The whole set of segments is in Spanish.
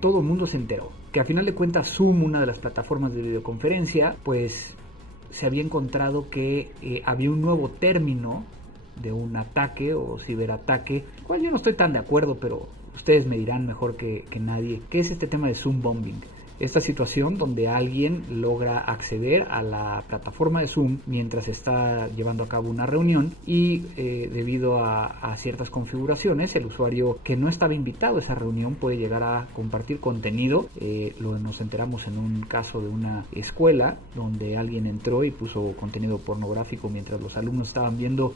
todo el mundo se enteró. Que a final de cuentas Zoom, una de las plataformas de videoconferencia, pues se había encontrado que había un nuevo término de un ataque o ciberataque, cual yo no estoy tan de acuerdo, pero ustedes me dirán mejor que nadie, que es este tema de Zoom bombing. Esta situación donde alguien logra acceder a la plataforma de Zoom mientras está llevando a cabo una reunión y debido a ciertas configuraciones, el usuario que no estaba invitado a esa reunión puede llegar a compartir contenido. Nos enteramos en un caso de una escuela donde alguien entró y puso contenido pornográfico mientras los alumnos estaban viendo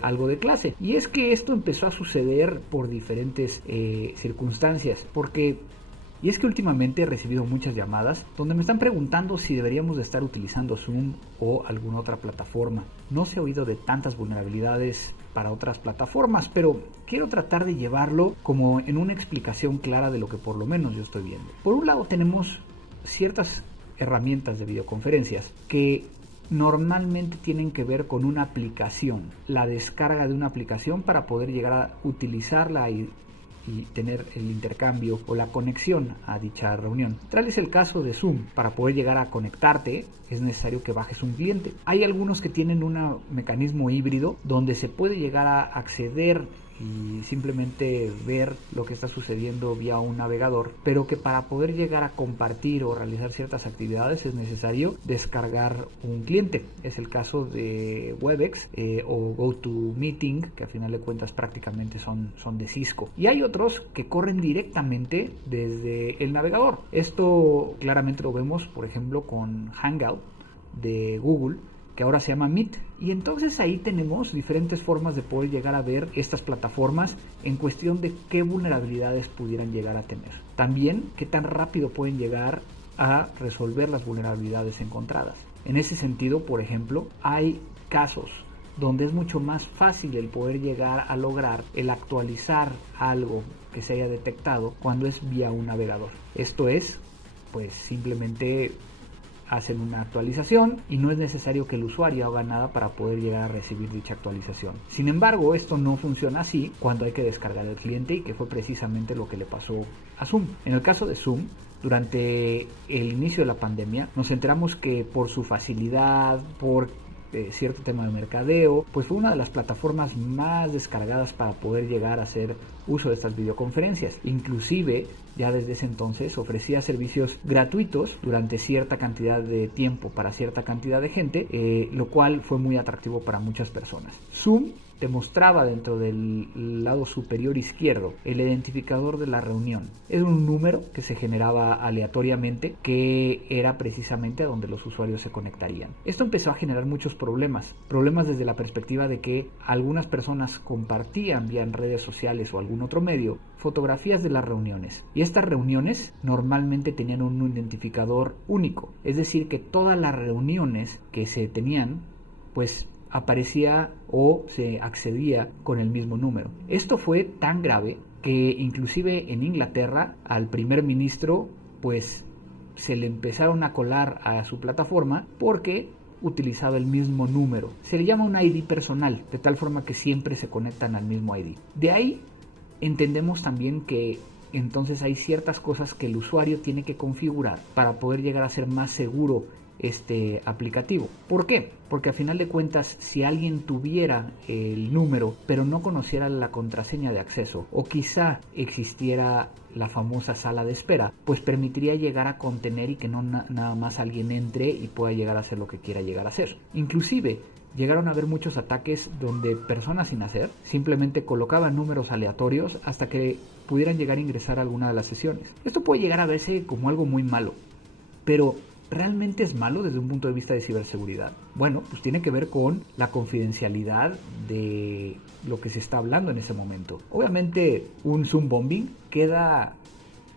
algo de clase. Y es que esto empezó a suceder por diferentes circunstancias, y es que últimamente he recibido muchas llamadas donde me están preguntando si deberíamos de estar utilizando Zoom o alguna otra plataforma. No se ha oído de tantas vulnerabilidades para otras plataformas, pero quiero tratar de llevarlo como en una explicación clara de lo que por lo menos yo estoy viendo. Por un lado tenemos ciertas herramientas de videoconferencias que normalmente tienen que ver con una aplicación, la descarga de una aplicación para poder llegar a utilizarla y tener el intercambio o la conexión a dicha reunión. Tal es el caso de Zoom. Para poder llegar a conectarte es necesario que bajes un cliente. Hay algunos que tienen un mecanismo híbrido donde se puede llegar a acceder y simplemente ver lo que está sucediendo vía un navegador, pero que para poder llegar a compartir o realizar ciertas actividades es necesario descargar un cliente. Es el caso de Webex o GoToMeeting, que a final de cuentas prácticamente son de Cisco. Y hay otros que corren directamente desde el navegador. Esto claramente lo vemos, por ejemplo, con Hangout de Google, que ahora se llama Meet, y entonces ahí tenemos diferentes formas de poder llegar a ver estas plataformas en cuestión de qué vulnerabilidades pudieran llegar a tener. También qué tan rápido pueden llegar a resolver las vulnerabilidades encontradas. En ese sentido, por ejemplo, hay casos donde es mucho más fácil el poder llegar a lograr el actualizar algo que se haya detectado cuando es vía un navegador. Esto es, pues simplemente hacen una actualización y no es necesario que el usuario haga nada para poder llegar a recibir dicha actualización. Sin embargo, esto no funciona así cuando hay que descargar el cliente, y que fue precisamente lo que le pasó a Zoom. En el caso de Zoom, durante el inicio de la pandemia, nos enteramos que por su facilidad, por cierto tema de mercadeo, pues fue una de las plataformas más descargadas para poder llegar a hacer uso de estas videoconferencias. Inclusive ya desde ese entonces ofrecía servicios gratuitos durante cierta cantidad de tiempo para cierta cantidad de gente, lo cual fue muy atractivo para muchas personas. Zoom te mostraba dentro del lado superior izquierdo el identificador de la reunión. Es un número que se generaba aleatoriamente, que era precisamente a donde los usuarios se conectarían. Esto empezó a generar muchos problemas desde la perspectiva de que algunas personas compartían vía en redes sociales o algún otro medio fotografías de las reuniones, y estas reuniones normalmente tenían un identificador único, es decir, que todas las reuniones que se tenían pues aparecía o se accedía con el mismo número. Esto fue tan grave que inclusive en Inglaterra al primer ministro pues se le empezaron a colar a su plataforma porque utilizaba el mismo número. Se le llama un ID personal, de tal forma que siempre se conectan al mismo ID. De ahí entendemos también que entonces hay ciertas cosas que el usuario tiene que configurar para poder llegar a ser más seguro este aplicativo. ¿Por qué? Porque a final de cuentas, si alguien tuviera el número pero no conociera la contraseña de acceso, o quizá existiera la famosa sala de espera, pues permitiría llegar a contener y que no nada más alguien entre y pueda llegar a hacer lo que quiera llegar a hacer. Inclusive llegaron a haber muchos ataques donde personas sin hacer simplemente colocaban números aleatorios hasta que pudieran llegar a ingresar a alguna de las sesiones. Esto puede llegar a verse como algo muy malo, pero ¿realmente es malo desde un punto de vista de ciberseguridad? Bueno, pues tiene que ver con la confidencialidad de lo que se está hablando en ese momento. Obviamente un Zoom bombing queda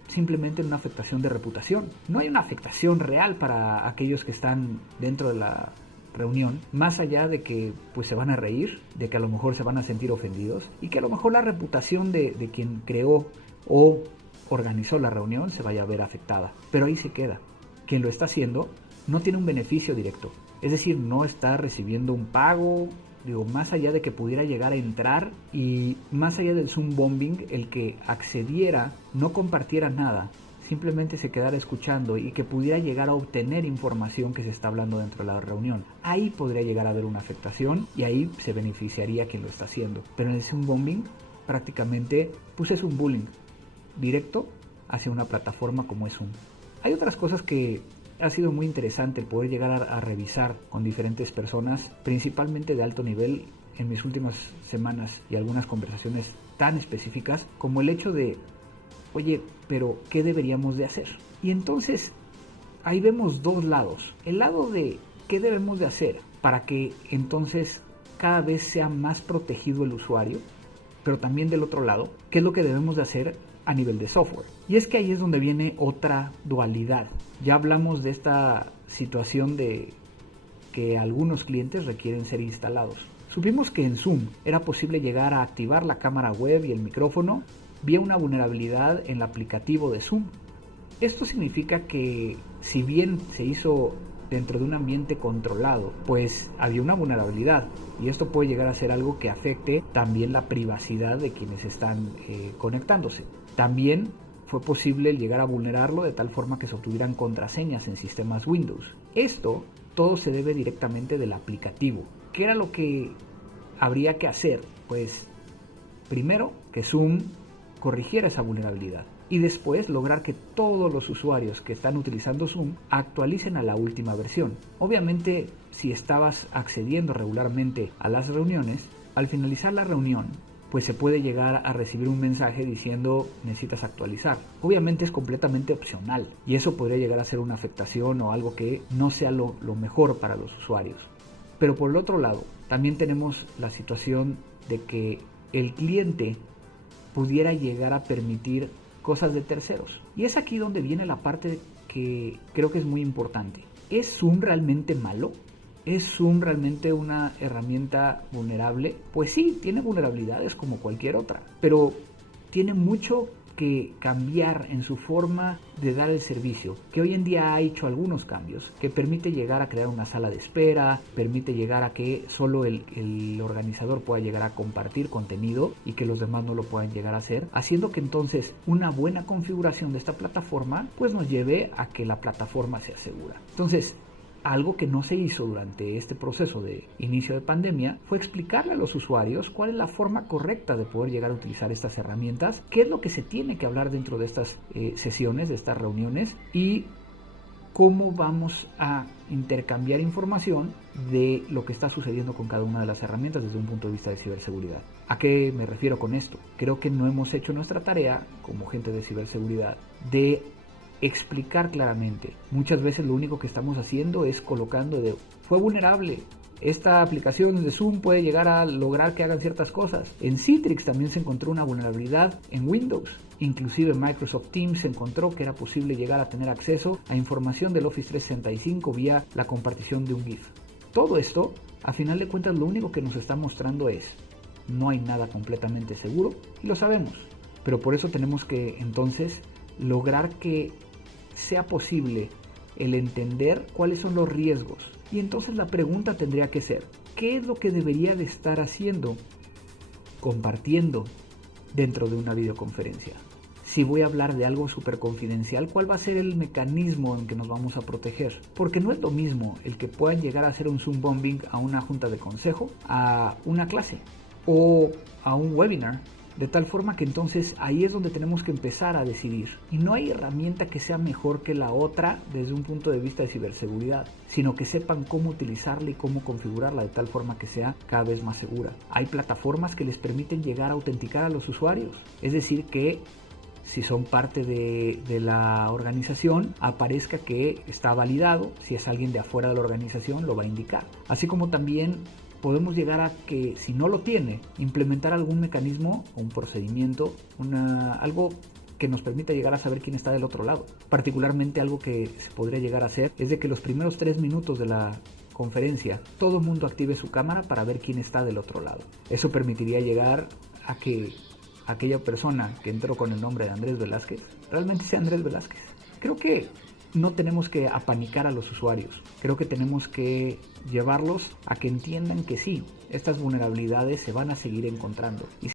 simplemente en una afectación de reputación. No hay una afectación real para aquellos que están dentro de la reunión, más allá de que pues se van a reír, de que a lo mejor se van a sentir ofendidos y que a lo mejor la reputación de quien creó o organizó la reunión se vaya a ver afectada. Pero ahí se queda. Quien lo está haciendo no tiene un beneficio directo, es decir, no está recibiendo un pago, más allá de que pudiera llegar a entrar, y más allá del Zoom bombing, el que accediera no compartiera nada, simplemente se quedara escuchando y que pudiera llegar a obtener información que se está hablando dentro de la reunión. Ahí podría llegar a haber una afectación y ahí se beneficiaría quien lo está haciendo. Pero en el Zoom bombing prácticamente pues es un bullying directo hacia una plataforma como es Zoom. Hay otras cosas que ha sido muy interesante el poder llegar a revisar con diferentes personas, principalmente de alto nivel, en mis últimas semanas, y algunas conversaciones tan específicas como el hecho de, oye, pero ¿qué deberíamos de hacer? Y entonces ahí vemos dos lados. El lado de qué debemos de hacer para que entonces cada vez sea más protegido el usuario, pero también del otro lado, qué es lo que debemos de hacer a nivel de software. Y es que ahí es donde viene otra dualidad. Ya hablamos de esta situación de que algunos clientes requieren ser instalados. Supimos que en Zoom era posible llegar a activar la cámara web y el micrófono vía una vulnerabilidad en el aplicativo de Zoom. Esto significa que si bien se hizo dentro de un ambiente controlado, pues había una vulnerabilidad y esto puede llegar a ser algo que afecte también la privacidad de quienes están conectándose. También fue posible llegar a vulnerarlo de tal forma que se obtuvieran contraseñas en sistemas Windows. Esto todo se debe directamente del aplicativo. ¿Qué era lo que habría que hacer? Pues primero que Zoom corrigiera esa vulnerabilidad y después lograr que todos los usuarios que están utilizando Zoom actualicen a la última versión. Obviamente, si estabas accediendo regularmente a las reuniones, al finalizar la reunión, pues se puede llegar a recibir un mensaje diciendo necesitas actualizar. Obviamente es completamente opcional y eso podría llegar a ser una afectación o algo que no sea lo mejor para los usuarios. Pero por el otro lado, también tenemos la situación de que el cliente pudiera llegar a permitir cosas de terceros. Y es aquí donde viene la parte que creo que es muy importante. ¿Es Zoom realmente malo? ¿Es Zoom realmente una herramienta vulnerable? Pues sí, tiene vulnerabilidades como cualquier otra, pero tiene mucho que cambiar en su forma de dar el servicio, que hoy en día ha hecho algunos cambios, que permite llegar a crear una sala de espera, permite llegar a que solo el organizador pueda llegar a compartir contenido y que los demás no lo puedan llegar a hacer, haciendo que entonces una buena configuración de esta plataforma pues nos lleve a que la plataforma sea segura. Entonces, algo que no se hizo durante este proceso de inicio de pandemia fue explicarle a los usuarios cuál es la forma correcta de poder llegar a utilizar estas herramientas, qué es lo que se tiene que hablar dentro de estas sesiones, de estas reuniones y cómo vamos a intercambiar información de lo que está sucediendo con cada una de las herramientas desde un punto de vista de ciberseguridad. ¿A qué me refiero con esto? Creo que no hemos hecho nuestra tarea como gente de ciberseguridad de explicar claramente. Muchas veces lo único que estamos haciendo es colocando de fue vulnerable. Esta aplicación de Zoom puede llegar a lograr que hagan ciertas cosas. En Citrix también se encontró una vulnerabilidad en Windows. Inclusive Microsoft Teams encontró que era posible llegar a tener acceso a información del Office 365 vía la compartición de un GIF. Todo esto, a final de cuentas, lo único que nos está mostrando es no hay nada completamente seguro y lo sabemos. Pero por eso tenemos que entonces lograr que sea posible el entender cuáles son los riesgos. Y entonces la pregunta tendría que ser, ¿qué es lo que debería de estar haciendo compartiendo dentro de una videoconferencia? Si voy a hablar de algo súper confidencial, ¿cuál va a ser el mecanismo en que nos vamos a proteger? Porque no es lo mismo el que puedan llegar a hacer un Zoom bombing a una junta de consejo, a una clase o a un webinar. De tal forma que entonces ahí es donde tenemos que empezar a decidir. Y no hay herramienta que sea mejor que la otra desde un punto de vista de ciberseguridad, sino que sepan cómo utilizarla y cómo configurarla de tal forma que sea cada vez más segura. Hay plataformas que les permiten llegar a autenticar a los usuarios. Es decir, que si son parte de la organización, aparezca que está validado. Si es alguien de afuera de la organización, lo va a indicar. Así como también podemos llegar a que, si no lo tiene, implementar algún mecanismo o un procedimiento, algo que nos permita llegar a saber quién está del otro lado. Particularmente algo que se podría llegar a hacer es de que los primeros 3 minutos de la conferencia todo el mundo active su cámara para ver quién está del otro lado. Eso permitiría llegar a que aquella persona que entró con el nombre de Andrés Velázquez realmente sea Andrés Velázquez. Creo que no tenemos que apanicar a los usuarios. Creo que tenemos que llevarlos a que entiendan que sí, estas vulnerabilidades se van a seguir encontrando. Y